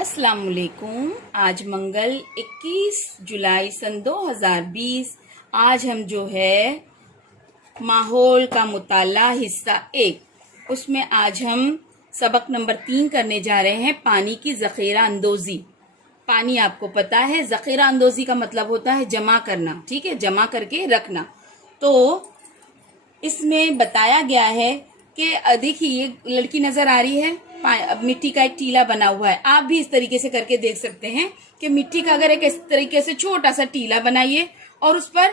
अस्सलाम वालेकुम। आज मंगल 21 जुलाई सन 2020। आज हम जो है माहौल का मुताला हिस्सा 1 उसमें आज हम सबक नंबर 3 करने जा रहे हैं। पानी की जखीरा अंदोजी। पानी आपको पता है जखीरा अंदोजी का मतलब होता है जमा करना, ठीक है, जमा करके रखना। तो इसमें बताया गया है कि देखिए ये लड़की नजर आ रही है, मिट्टी का एक टीला बना हुआ है। आप भी इस तरीके से करके देख सकते हैं कि मिट्टी का अगर एक इस तरीके से छोटा सा टीला बनाइए और उस पर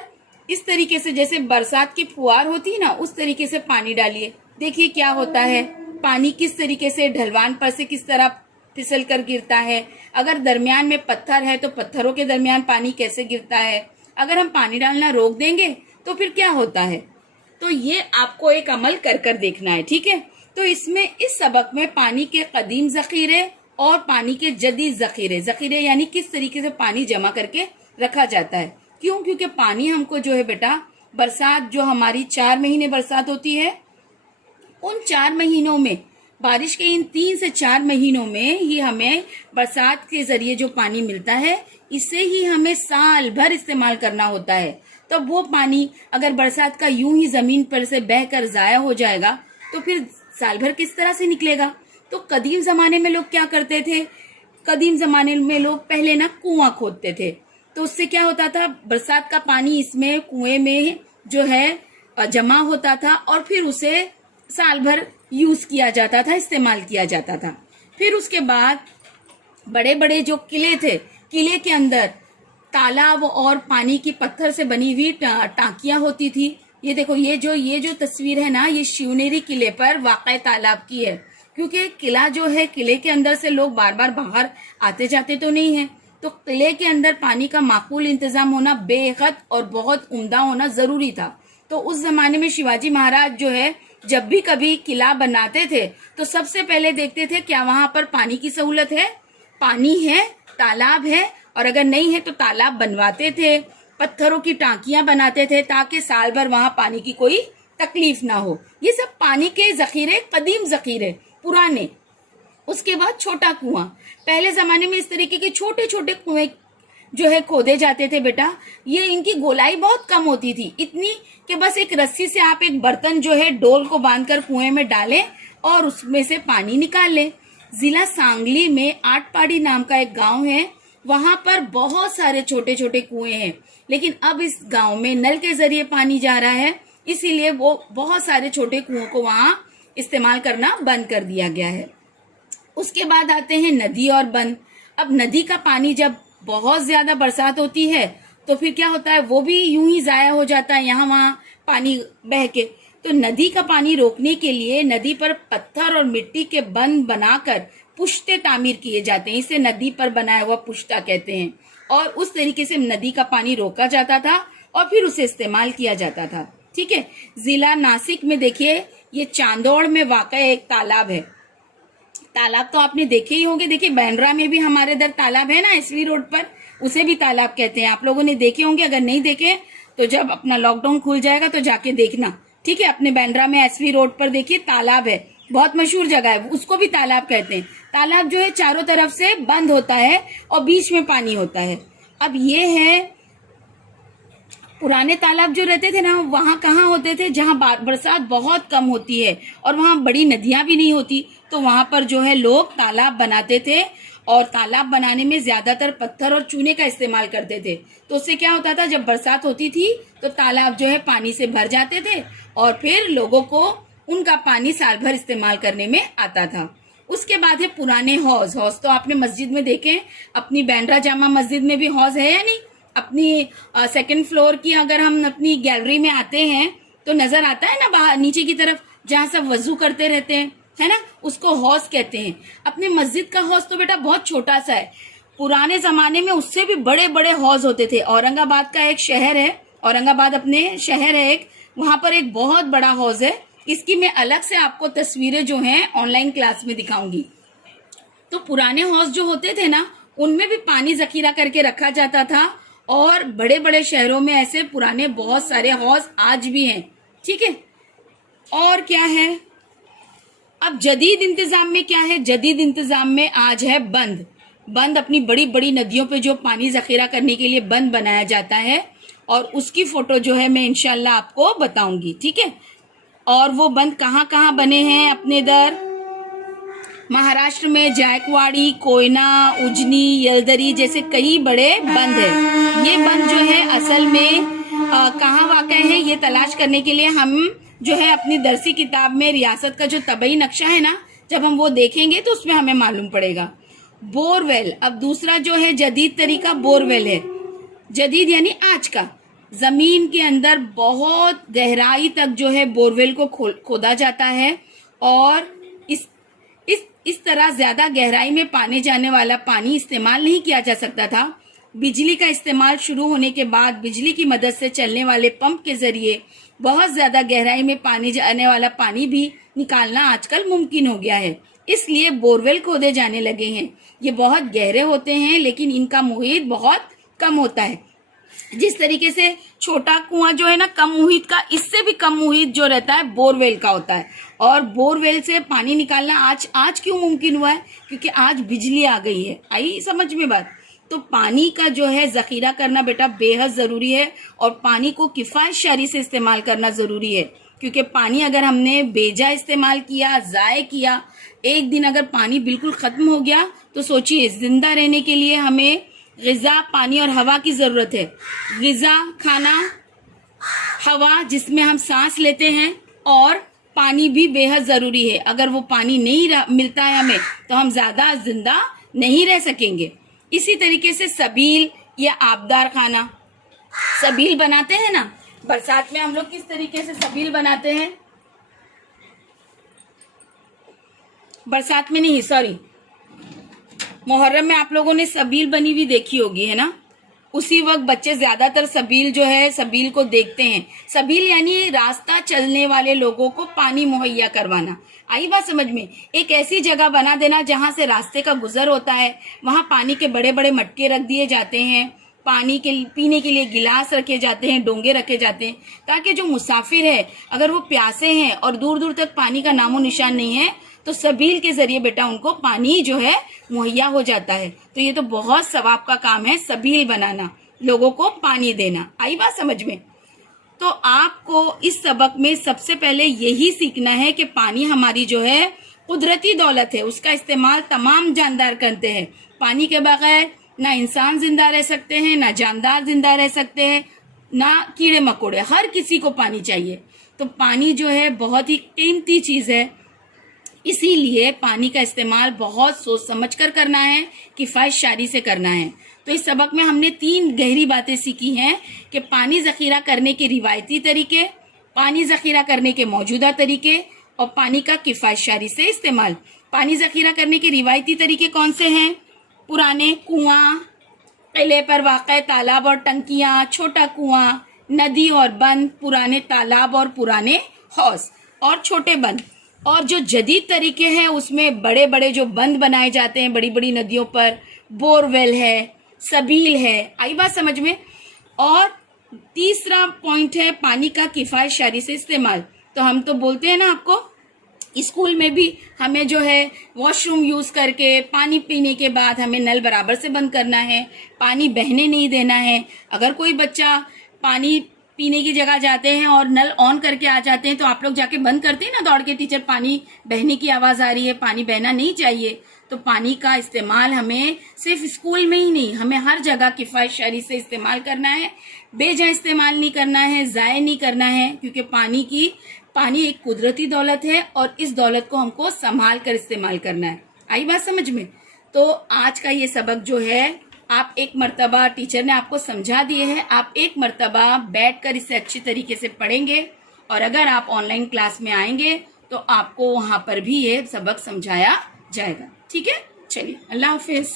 इस तरीके से जैसे बरसात की फुहार होती है ना, उस तरीके से पानी डालिए। देखिए क्या होता है, पानी किस तरीके से ढलवान पर से किस तरह फिसल कर गिरता है। अगर दरमियान में पत्थर है तो पत्थरों के दरमियान पानी कैसे गिरता है। अगर हम पानी डालना रोक देंगे तो फिर क्या होता है। तो ये आपको एक अमल कर कर देखना है, ठीक है। तो इसमें इस सबक में पानी के कदीम जखीरे और पानी के जदीद जखीरे, जखीरे यानी किस तरीके से पानी जमा करके रखा जाता है। क्यों? क्योंकि पानी हमको जो है बेटा, बरसात जो हमारी 4 महीने बरसात होती है, उन 4 महीनों में, बारिश के इन 3 से 4 महीनों में ही हमें बरसात के जरिए जो पानी मिलता है, इसे ही हमें साल भर इस्तेमाल करना होता है। तो वो पानी अगर बरसात का यूं ही जमीन पर से बहकर जाया हो जाएगा तो फिर साल भर किस तरह से निकलेगा। तो कदीम जमाने में लोग क्या करते थे, कदीम जमाने में लोग पहले ना कुआं खोदते थे। तो उससे क्या होता था, बरसात का पानी इसमें कुएं में जो है जमा होता था और फिर उसे साल भर यूज किया जाता था, इस्तेमाल किया जाता था। फिर उसके बाद बड़े बड़े जो किले थे, किले के अंदर तालाब और पानी की पत्थर से बनी हुई टांकियां होती थी। ये देखो, ये जो तस्वीर है ना, ये शिवनेरी किले पर वाक़ई तालाब की है। क्योंकि किला जो है, किले के अंदर से लोग बार बार बाहर आते जाते तो नहीं है, तो किले के अंदर पानी का माकूल इंतजाम होना बेहद और बहुत उम्दा होना जरूरी था। तो उस जमाने में शिवाजी महाराज जो है, जब भी कभी किला बनाते थे तो सबसे पहले देखते थे क्या वहां पर पानी की सहूलत है, पानी है, तालाब है, और अगर नहीं है तो तालाब बनवाते थे, पत्थरों की टांकियां बनाते थे ताकि साल भर वहां पानी की कोई तकलीफ ना हो। ये सब पानी के जखीरे, कदीम जखीरे, पुराने। उसके बाद छोटा कुआं। पहले जमाने में इस तरीके के छोटे छोटे कुएं जो है खोदे जाते थे बेटा। ये इनकी गोलाई बहुत कम होती थी, इतनी कि बस एक रस्सी से आप एक बर्तन जो है डोल को बांधकर कुएं में डालें और उसमें से पानी निकाल लें। जिला सांगली में आटपाड़ी नाम का एक गांव है, वहां पर बहुत सारे छोटे छोटे कुएं हैं, लेकिन अब इस गांव में नल के जरिए पानी जा रहा है, इसीलिए वो बहुत सारे छोटे कुओं को वहां इस्तेमाल करना बंद कर दिया गया है। उसके बाद आते हैं नदी और बंद। अब नदी का पानी जब बहुत ज्यादा बरसात होती है तो फिर क्या होता है, वो भी यूं ही जाया हो जाता है, यहाँ वहां पानी बह के। तो नदी का पानी रोकने के लिए नदी पर पत्थर और मिट्टी के बंध बनाकर पुश्ते तामीर किए जाते हैं। इसे नदी पर बनाया हुआ पुश्ता कहते हैं। और उस तरीके से नदी का पानी रोका जाता था और फिर उसे इस्तेमाल किया जाता था, ठीक है। जिला नासिक में देखिए, ये चांदौड़ में वाक़ई एक तालाब है। तालाब तो आपने देखे ही होंगे। देखिए बैंड्रा में भी हमारे इधर तालाब है ना, एसवी रोड पर, उसे भी तालाब कहते हैं। आप लोगों ने देखे होंगे, अगर नहीं देखे तो जब अपना लॉकडाउन खुल जाएगा तो जाके देखना, ठीक है। अपने बैंड्रा में एसवी रोड पर देखिए तालाब है, बहुत मशहूर जगह है, उसको भी तालाब कहते हैं। तालाब जो है चारों तरफ से बंद होता है और बीच में पानी होता है। अब ये है, पुराने तालाब जो रहते थे ना, वहां कहाँ होते थे, जहां बरसात बहुत कम होती है और वहां बड़ी नदियां भी नहीं होती, तो वहां पर जो है लोग तालाब बनाते थे और तालाब बनाने में ज्यादातर पत्थर और चूने का इस्तेमाल करते थे। तो उससे क्या होता था, जब बरसात होती थी तो तालाब जो है पानी से भर जाते थे और फिर लोगों को उनका पानी साल भर इस्तेमाल करने में आता था। उसके बाद है पुराने हौज। हौज तो आपने मस्जिद में देखे, अपनी बैंड्रा जामा मस्जिद में भी हौज है या नहीं। अपनी सेकंड फ्लोर की अगर हम अपनी गैलरी में आते हैं तो नजर आता है ना बाहर नीचे की तरफ, जहाँ सब वजू करते रहते हैं, है ना, उसको हौज कहते हैं। अपने मस्जिद का हौज तो बेटा बहुत छोटा सा है, पुराने जमाने में उससे भी बड़े बड़े हौज होते थे। औरंगाबाद का एक शहर है, औरंगाबाद अपने शहर है एक, वहां पर एक बहुत बड़ा हौज है। इसकी मैं अलग से आपको तस्वीरें जो हैं ऑनलाइन क्लास में दिखाऊंगी। तो पुराने हौज जो होते थे ना, उनमें भी पानी जखीरा करके रखा जाता था और बड़े बड़े शहरों में ऐसे पुराने बहुत सारे हौज आज भी हैं, ठीक है। और क्या है, अब जदीद इंतजाम में क्या है, जदीद इंतजाम में आज है बंद। बंद अपनी बड़ी बड़ी नदियों पे जो पानी जखीरा करने के लिए बंद बनाया जाता है, और उसकी फोटो जो है मैं इंशाल्लाह आपको बताऊंगी, ठीक है। और वो बंद कहाँ कहाँ बने हैं अपने इधर, महाराष्ट्र में जायकवाड़ी, कोयना, उजनी, यलदरी जैसे कई बड़े बंद है। ये बंद जो है असल में कहाँ वाक़ है, ये तलाश करने के लिए हम जो है अपनी दरसी किताब में रियासत का जो तबई नक्शा है ना, जब हम वो देखेंगे तो उसमें हमें मालूम पड़ेगा। बोरवेल, अब दूसरा जो है जदीद तरीका बोरवेल है। जदीद यानी आज का, जमीन के अंदर बहुत गहराई तक जो है बोरवेल को खोदा जाता है, और इस तरह ज्यादा गहराई में पाने जाने वाला पानी इस्तेमाल नहीं किया जा सकता था। बिजली का इस्तेमाल शुरू होने के बाद बिजली की मदद से चलने वाले पंप के जरिए बहुत ज्यादा गहराई में पानी जाने वाला पानी भी निकालना आजकल मुमकिन हो गया है। इसलिए बोरवेल खोदे जाने लगे हैं। ये बहुत गहरे होते हैं लेकिन इनका मुहित बहुत कम होता है। जिस तरीके से छोटा कुआं जो है ना कम मुहित का, इससे भी कम मुहित जो रहता है बोरवेल का होता है। और बोरवेल से पानी निकालना आज क्यों मुमकिन हुआ है? क्योंकि आज बिजली आ गई है। आई समझ में बात? तो पानी का जो है जखीरा करना बेटा बेहद जरूरी है, और पानी को किफायतशारी से इस्तेमाल करना जरूरी है। क्योंकि पानी अगर हमने बेजा इस्तेमाल किया, जाय किया, एक दिन अगर पानी बिल्कुल खत्म हो गया तो सोचिए, जिंदा रहने के लिए हमें ग़िज़ा, पानी और हवा की जरूरत है। ग़िज़ा खाना, हवा जिसमें हम सांस लेते हैं, और पानी भी बेहद जरूरी है। अगर वो पानी नहीं मिलता है हमें तो हम ज्यादा जिंदा नहीं रह सकेंगे। इसी तरीके से सबील या आबदार खाना, सबील बनाते हैं ना बरसात में, हम लोग किस तरीके से सबील बनाते हैं? बरसात में नहीं, सॉरी, मुहर्रम में आप लोगों ने सबील बनी हुई देखी होगी, है ना। उसी वक्त बच्चे ज्यादातर सबील जो है सबील को देखते हैं। सबील यानी रास्ता चलने वाले लोगों को पानी मुहैया करवाना। आई बात समझ में? एक ऐसी जगह बना देना जहां से रास्ते का गुजर होता है, वहां पानी के बड़े बड़े मटके रख दिए जाते हैं, पानी के पीने के लिए गिलास रखे जाते हैं, डोंगे रखे जाते हैं, ताकि जो मुसाफिर है अगर वो प्यासे हैं और दूर दूर तक पानी का नामो निशान नहीं है तो सबील के जरिए बेटा उनको पानी जो है मुहैया हो जाता है। तो ये तो बहुत सवाब का काम है, सबील बनाना, लोगों को पानी देना। आई बात समझ में? तो आपको इस सबक में सबसे पहले यही सीखना है कि पानी हमारी जो है कुदरती दौलत है, उसका इस्तेमाल तमाम जानदार करते हैं। पानी के बगैर ना इंसान जिंदा रह सकते हैं, ना जानदार जिंदा रह सकते हैं, ना कीड़े मकोड़े, हर किसी को पानी चाहिए। तो पानी जो है बहुत ही कीमती चीज है, इसीलिए पानी का इस्तेमाल बहुत सोच समझ कर करना है, किफायतशारी से करना है। तो इस सबक में हमने 3 गहरी बातें सीखी हैं कि पानी जखीरा करने के रिवायती तरीके, पानी जखीरा करने के मौजूदा तरीके, और पानी का किफायतशारी से इस्तेमाल। पानी जखीरा करने के रिवायती तरीके कौन से हैं? पुराने कुआं, किले पर वाक़ तालाब और टंकियां, छोटा कुआं, नदी और बंद, पुराने तालाब और पुराने हौज और छोटे बंद। और जो जदीद तरीके हैं उसमें बड़े बड़े जो बंद बनाए जाते हैं बड़ी बड़ी नदियों पर, बोरवेल है, सबील है। आई बात समझ में? और तीसरा पॉइंट है पानी का किफायतशारी से इस्तेमाल। तो हम तो बोलते हैं ना आपको, स्कूल में भी हमें जो है वॉशरूम यूज करके पानी पीने के बाद हमें नल बराबर से बंद करना है, पानी बहने नहीं देना है। अगर कोई बच्चा पानी पीने की जगह जाते हैं और नल ऑन करके आ जाते हैं तो आप लोग जाके बंद करते हैं ना दौड़ के, टीचर पानी बहने की आवाज आ रही है, पानी बहना नहीं चाहिए। तो पानी का इस्तेमाल हमें सिर्फ स्कूल में ही नहीं, हमें हर जगह किफायतशारी से इस्तेमाल करना है, बेजा इस्तेमाल नहीं करना है, जाया नहीं करना है। क्योंकि पानी एक कुदरती दौलत है और इस दौलत को हमको संभाल कर इस्तेमाल करना है। आई बात समझ में? तो आज का ये सबक जो है आप एक मर्तबा, टीचर ने आपको समझा दिए हैं, आप एक मर्तबा बैठकर इसे अच्छी तरीके से पढ़ेंगे, और अगर आप ऑनलाइन क्लास में आएंगे तो आपको वहां पर भी ये सबक समझाया जाएगा। ठीक है, चलिए, अल्लाह हाफिज।